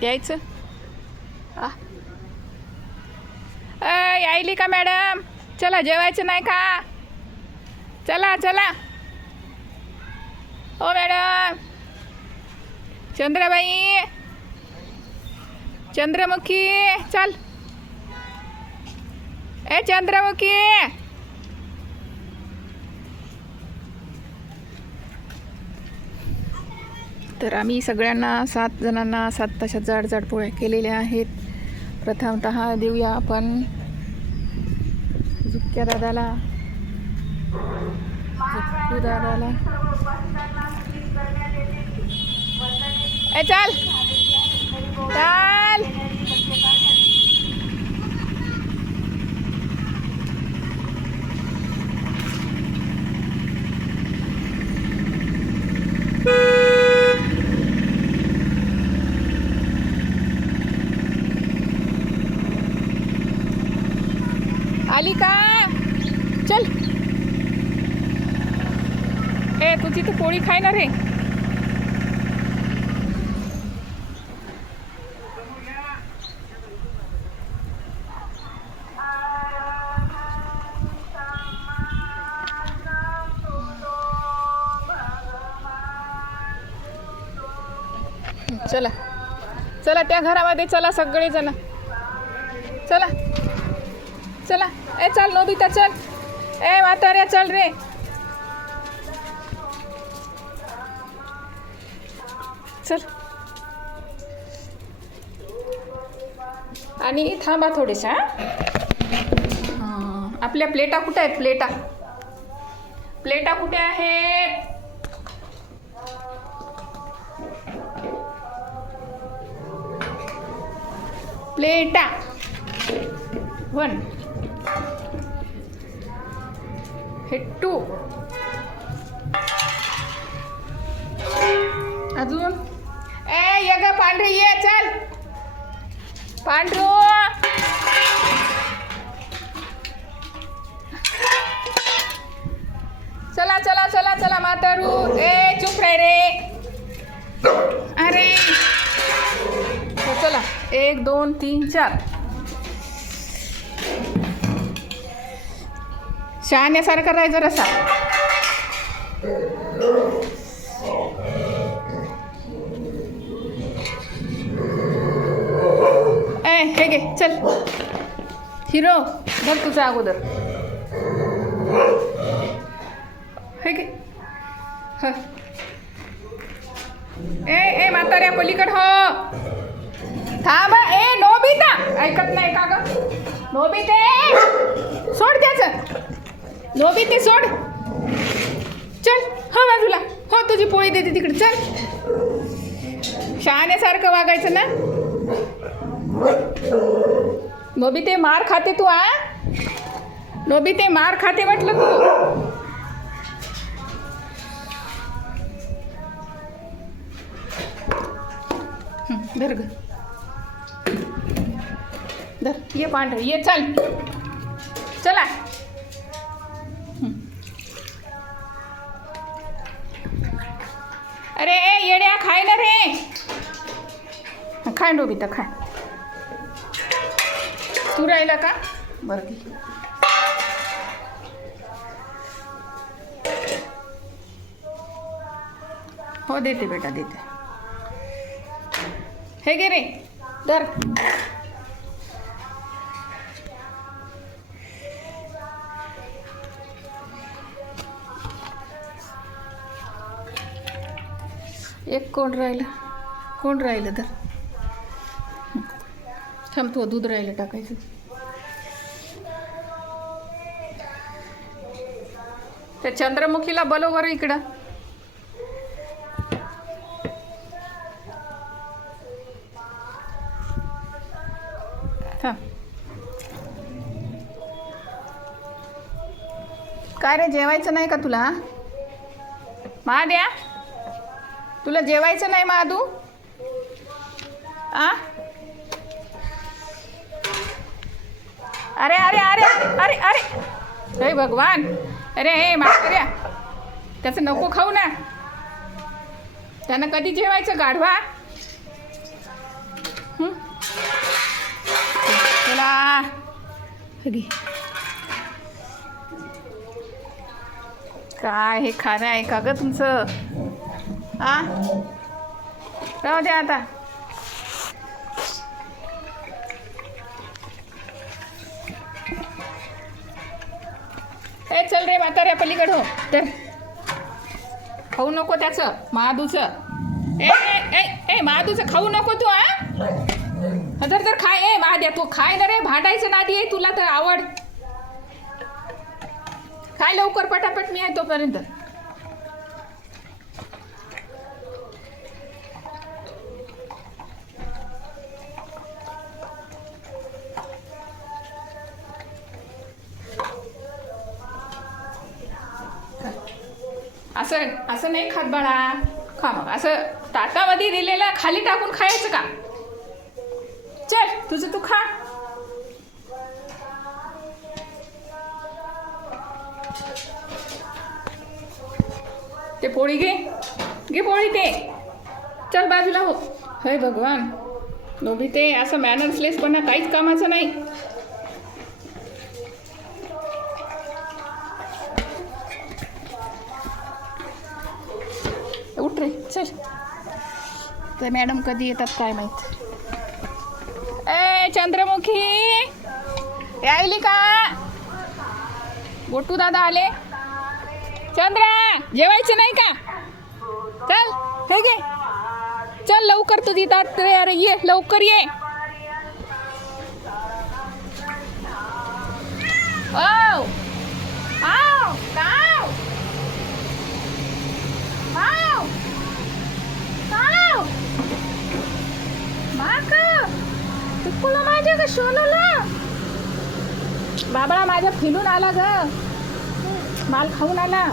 द्यायचं. यायली का मॅडम? चला जेवायचं नाही का? चला चला. ओ मॅडम, चंद्रबाई, चंद्रमुखी, चल. ए चंद्रमुखी, तर आम्ही सगळ्यांना 7 जणांना 7 तशा जाड जाड पोळ्या केलेल्या आहेत. प्रथमतः देऊया आपण झुक्क्या दादाला, झुक्कू दादाला. ए चल चल. आली का? चल. ए तुझी तर पोळी खाय ना रे. चला चला त्या घरामध्ये चला सगळेजण. चला चला. ए चल नोबिता चल. ए म्हाताऱ्या चल रे. चल. आणि थांबा थोडेशा. आपल्या प्लेटा कुठे आहेत? प्लेटा प्लेटा कुठे आहेत? प्लेटा 1 हे 2 अजून. ए ये ग पांढरे ये. चल पांढरू. चला चला चला चला म्हातारू. ए चुप रे रे. अरे हो चला. 1 2 3 4. शहाण्यासारखं राहाय जरासा. ए हे घे चल. हिरो बघ तुझा अगोदर. हे घे. ह ए ए म्हाताऱ्या पलीकड हो. थांब. ए नोबिता ऐकत नाही का ग? नोबिते सोड त्याचं. नोबिते सोड. चल हो बाजूला हो. तुझी पोळी देते तिकडे. चल. शहाण्यासारखं वागायचं ना. नोबिते मार खाते तू. नोबिते मार खाते म्हटलं तू. धर ग धर. ये पांढरे ये. चल चला. अरे ए येड्या खाय ना रे. खाय नोबिता खाय. तू राहिला का? बरं घे. हो देते बेटा देते. हे घे रे धर. एक कोण राहिलं? कोण राहिलं? धर. थांब तू दूध राहिलं टाकायचं. त्या चंद्रमुखीला बोलव बरं इकडं. काय रे जेवायचं नाही का तुला? महाद्या तुला जेवायचं नाही महादू? आ अरे अरे अरे अरे अरे हे भगवान. अरे हे म्हाताऱ्या त्याचं नको खाऊ ना. त्यानं कधी जेवायचं गाढवा? घे. काय हे खाणं आहे का ग तुमचं? आ राहू द्या आता. ए चल रे म्हाताऱ्या पलीकडे हो. तर खाऊ नको त्याचं महादूचं. ए ए ए महादूचं खाऊ नको तू. तर खाय. ए महाद्या तू खाय ना रे. भांडायचं नादी आहे तुला तर आवड. काय लवकर पटापट मी आहे तोपर्यंत. असं असं नाही खात बाळा. खा मग. असं ताटामध्ये दिलेलं खाली टाकून खायचं का? चल तुझं तू खा. ते पोळी घे. घे पोळी ते. चल बाजूला हो. हे भगवान नोबिते असं मॅनर्सलेसपणा काहीच कामाचं नाही. उठ रे चल. तर मॅडम कधी येतात काय माहीत. ए चंद्रमुखी यायली का? गोटू दादा आले. चंद्रा जेवायचं नाही का? चल हे घे. चल लवकर तुझी तात. अरे ये लवकर ये. ओ आव काव आव काव माक तुला माझ्या का शोलला. बाबा माझ्या फिरून आला ग. माल खाऊन आला.